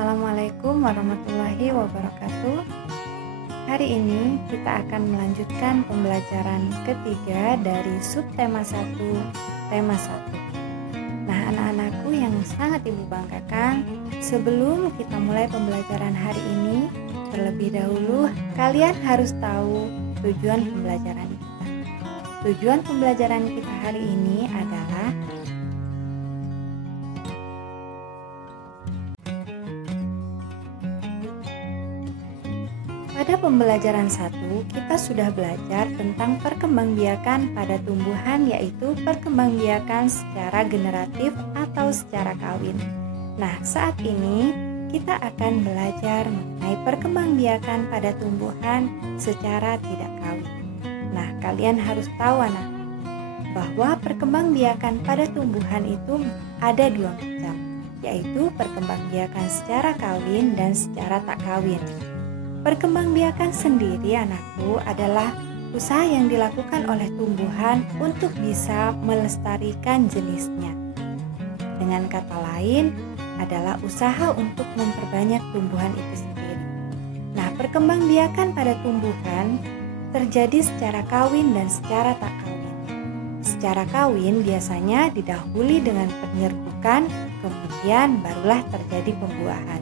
Assalamualaikum warahmatullahi wabarakatuh. Hari ini kita akan melanjutkan pembelajaran ketiga dari subtema 1, tema 1. Nah, anak-anakku yang sangat ibu banggakan, sebelum kita mulai pembelajaran hari ini, terlebih dahulu kalian harus tahu tujuan pembelajaran kita. Tujuan pembelajaran kita hari ini adalah pada pembelajaran 1, kita sudah belajar tentang perkembangbiakan pada tumbuhan, yaitu perkembangbiakan secara generatif atau secara kawin. Nah, saat ini kita akan belajar mengenai perkembangbiakan pada tumbuhan secara tidak kawin. Nah, kalian harus tahu anak, bahwa perkembangbiakan pada tumbuhan itu ada dua macam, yaitu perkembangbiakan secara kawin dan secara tak kawin. Perkembangbiakan sendiri anakku adalah usaha yang dilakukan oleh tumbuhan untuk bisa melestarikan jenisnya. Dengan kata lain, adalah usaha untuk memperbanyak tumbuhan itu sendiri. Nah, perkembangbiakan pada tumbuhan terjadi secara kawin dan secara tak kawin. Secara kawin biasanya didahului dengan penyerbukan, kemudian barulah terjadi pembuahan.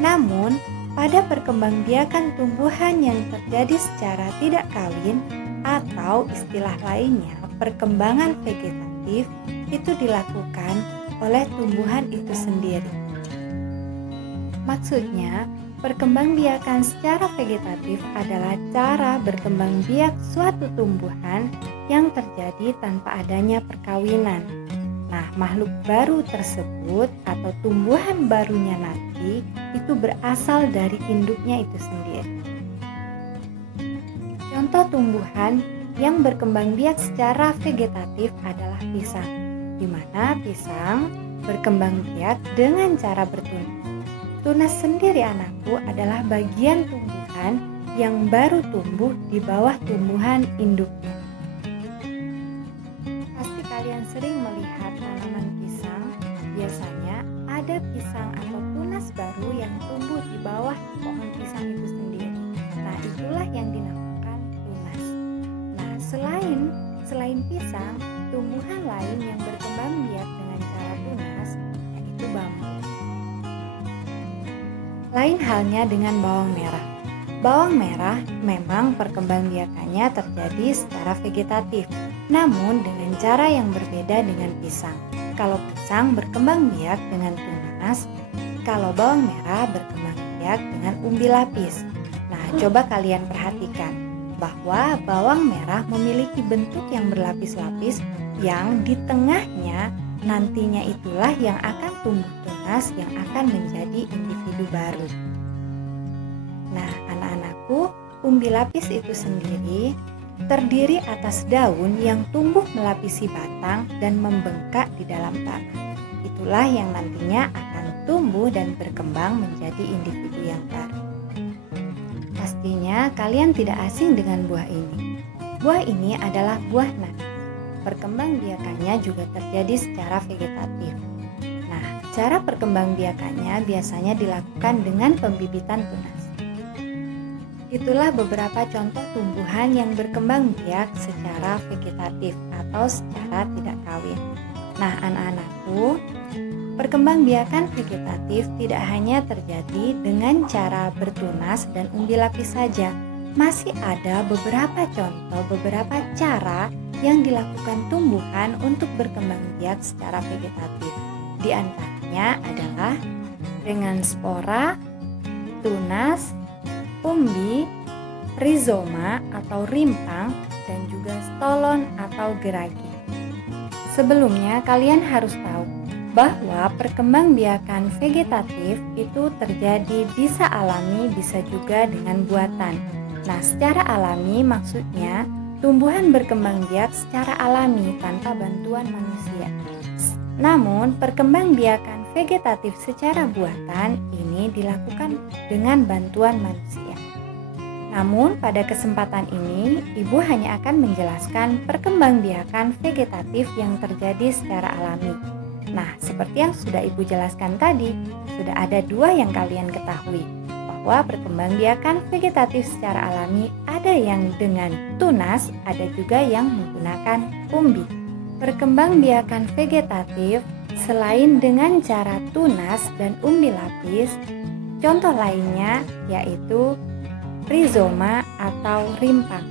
Namun, pada perkembangbiakan tumbuhan yang terjadi secara tidak kawin atau istilah lainnya perkembangan vegetatif itu dilakukan oleh tumbuhan itu sendiri. Maksudnya, perkembangbiakan secara vegetatif adalah cara berkembang biak suatu tumbuhan yang terjadi tanpa adanya perkawinan. Nah, makhluk baru tersebut atau tumbuhan barunya nanti itu berasal dari induknya itu sendiri. Contoh tumbuhan yang berkembang biak secara vegetatif adalah pisang, di mana pisang berkembang biak dengan cara bertunas. Tunas sendiri anakku adalah bagian tumbuhan yang baru tumbuh di bawah tumbuhan induknya. Pasti kalian sering melihat tanaman pisang, biasanya ada pisang atau tunas baru yang tumbuh di bawah pohon pisang itu sendiri. Nah, itulah yang dinamakan tunas. Nah, selain pisang, tumbuhan lain yang berkembang biak dengan cara tunas yaitu bambu. Lain halnya dengan bawang merah. Bawang merah memang perkembangbiakannya terjadi secara vegetatif, namun dengan cara yang berbeda dengan pisang. Kalau pisang berkembang biak dengan tunas, kalau bawang merah berkembang biak dengan umbi lapis. Nah, coba kalian perhatikan bahwa bawang merah memiliki bentuk yang berlapis-lapis yang di tengahnya nantinya itulah yang akan tumbuh tunas yang akan menjadi individu baru. Nah, anak-anakku, umbi lapis itu sendiri terdiri atas daun yang tumbuh melapisi batang dan membengkak di dalam tanah. Itulah yang nantinya akan tumbuh dan berkembang menjadi individu yang baru. Pastinya kalian tidak asing dengan buah ini. Buah ini adalah buah nanas. Perkembangbiakannya juga terjadi secara vegetatif. Nah, cara perkembangbiakannya biasanya dilakukan dengan pembibitan tunas. Itulah beberapa contoh tumbuhan yang berkembang biak secara vegetatif atau secara tidak kawin. Nah, anak-anakku, perkembangbiakan vegetatif tidak hanya terjadi dengan cara bertunas dan umbi lapis saja. Masih ada beberapa contoh, beberapa cara yang dilakukan tumbuhan untuk berkembang biak secara vegetatif. Di antaranya adalah dengan spora, tunas, umbi, rizoma atau rimpang, dan juga stolon atau geragi. Sebelumnya kalian harus tahu bahwa perkembangbiakan vegetatif itu terjadi bisa alami, bisa juga dengan buatan. Nah, secara alami maksudnya tumbuhan berkembang biak secara alami tanpa bantuan manusia. Namun, perkembangbiakan vegetatif secara buatan ini dilakukan dengan bantuan manusia. Namun, pada kesempatan ini, Ibu hanya akan menjelaskan perkembangbiakan vegetatif yang terjadi secara alami. Nah, seperti yang sudah Ibu jelaskan tadi, sudah ada dua yang kalian ketahui, bahwa perkembangbiakan vegetatif secara alami ada yang dengan tunas, ada juga yang menggunakan umbi. Perkembangbiakan vegetatif selain dengan cara tunas dan umbi lapis, contoh lainnya yaitu rizoma atau rimpang.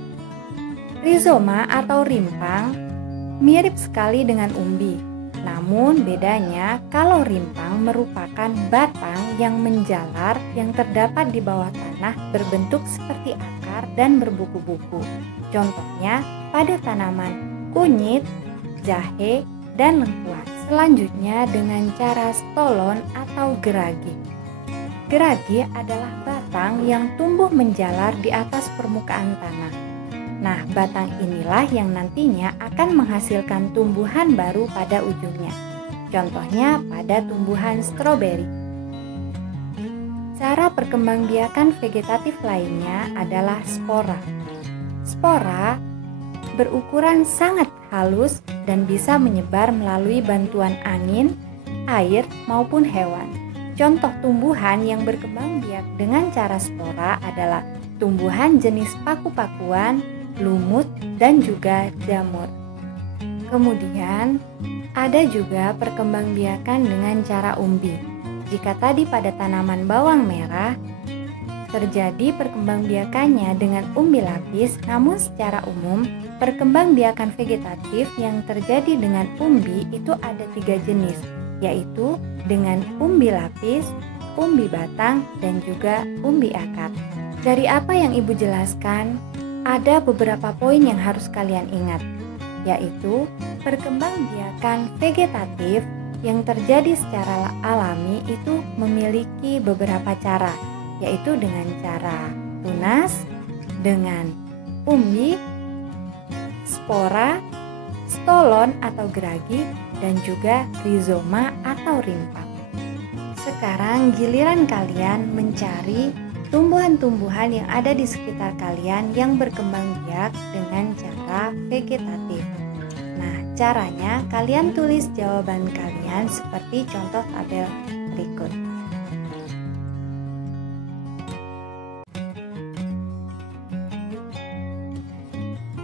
Rizoma atau rimpang mirip sekali dengan umbi, namun bedanya kalau rimpang merupakan batang yang menjalar yang terdapat di bawah tanah berbentuk seperti akar dan berbuku-buku. Contohnya pada tanaman kunyit, jahe, dan lengkuas. Selanjutnya dengan cara stolon atau geragi. Geragi adalah batang yang tumbuh menjalar di atas permukaan tanah. Nah, batang inilah yang nantinya akan menghasilkan tumbuhan baru pada ujungnya. Contohnya pada tumbuhan stroberi. Cara perkembangbiakan vegetatif lainnya adalah spora. Spora berukuran sangat halus dan bisa menyebar melalui bantuan angin, air, maupun hewan. Contoh tumbuhan yang berkembang biak dengan cara spora adalah tumbuhan jenis paku-pakuan, lumut, dan juga jamur. Kemudian, ada juga perkembangbiakan dengan cara umbi. Jika tadi pada tanaman bawang merah, terjadi perkembangbiakannya dengan umbi lapis, namun secara umum, perkembangbiakan vegetatif yang terjadi dengan umbi itu ada 3 jenis, yaitu dengan umbi lapis, umbi batang, dan juga umbi akar. Dari apa yang Ibu jelaskan, ada beberapa poin yang harus kalian ingat, yaitu perkembangbiakan vegetatif yang terjadi secara alami itu memiliki beberapa cara, yaitu dengan cara tunas, dengan umbi, spora, stolon atau geragi, dan juga rizoma atau rimpang. Sekarang giliran kalian mencari tumbuhan-tumbuhan yang ada di sekitar kalian yang berkembang biak dengan cara vegetatif. Nah, caranya kalian tulis jawaban kalian seperti contoh tabel berikut.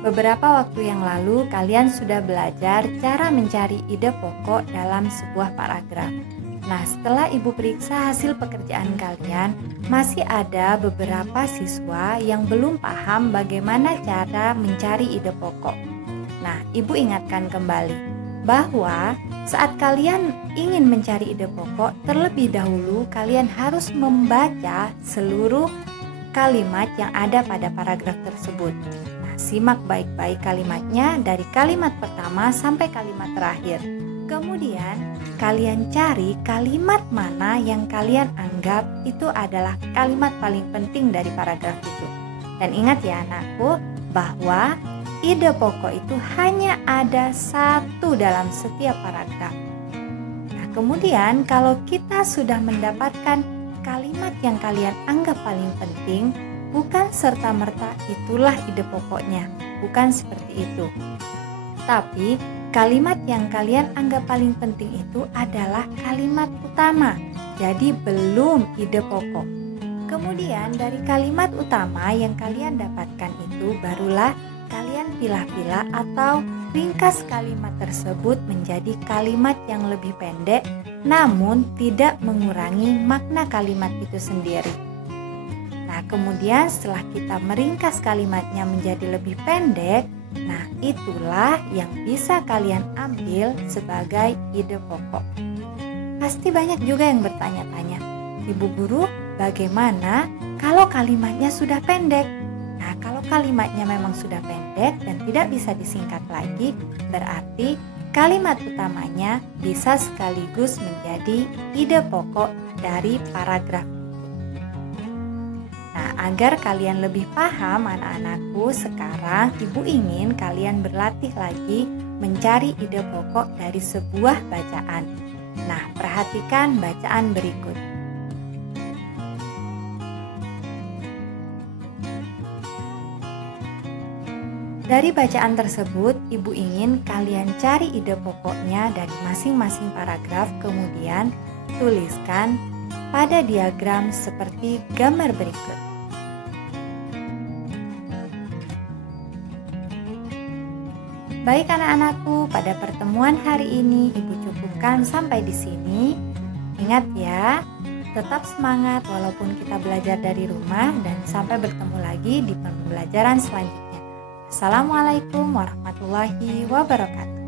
Beberapa waktu yang lalu kalian sudah belajar cara mencari ide pokok dalam sebuah paragraf. Nah, setelah Ibu periksa hasil pekerjaan kalian, masih ada beberapa siswa yang belum paham bagaimana cara mencari ide pokok. Nah, Ibu ingatkan kembali bahwa saat kalian ingin mencari ide pokok, terlebih dahulu kalian harus membaca seluruh kalimat yang ada pada paragraf tersebut. Nah, simak baik-baik kalimatnya dari kalimat pertama sampai kalimat terakhir. Kemudian, kalian cari kalimat mana yang kalian anggap itu adalah kalimat paling penting dari paragraf itu. Dan ingat ya anakku, bahwa ide pokok itu hanya ada satu dalam setiap paragraf. Nah, kemudian kalau kita sudah mendapatkan kalimat yang kalian anggap paling penting, bukan serta-merta itulah ide pokoknya, bukan seperti itu. Tapi kalimat yang kalian anggap paling penting itu adalah kalimat utama, jadi belum ide pokok. Kemudian dari kalimat utama yang kalian dapatkan itu barulah kalian pilah-pilah atau ringkas kalimat tersebut menjadi kalimat yang lebih pendek, namun tidak mengurangi makna kalimat itu sendiri. Nah, kemudian setelah kita meringkas kalimatnya menjadi lebih pendek, nah itulah yang bisa kalian ambil sebagai ide pokok. Pasti banyak juga yang bertanya-tanya, Ibu Guru, bagaimana kalau kalimatnya sudah pendek? Nah, kalau kalimatnya memang sudah pendek dan tidak bisa disingkat lagi, berarti kalimat utamanya bisa sekaligus menjadi ide pokok dari paragraf. Nah, agar kalian lebih paham anak-anakku, sekarang Ibu ingin kalian berlatih lagi mencari ide pokok dari sebuah bacaan. Nah, perhatikan bacaan berikut. Dari bacaan tersebut, Ibu ingin kalian cari ide pokoknya dari masing-masing paragraf, kemudian tuliskan pada diagram seperti gambar berikut. Baik anak-anakku, pada pertemuan hari ini Ibu cukupkan sampai di sini. Ingat ya, tetap semangat walaupun kita belajar dari rumah, dan sampai bertemu lagi di pembelajaran selanjutnya. Assalamualaikum warahmatullahi wabarakatuh.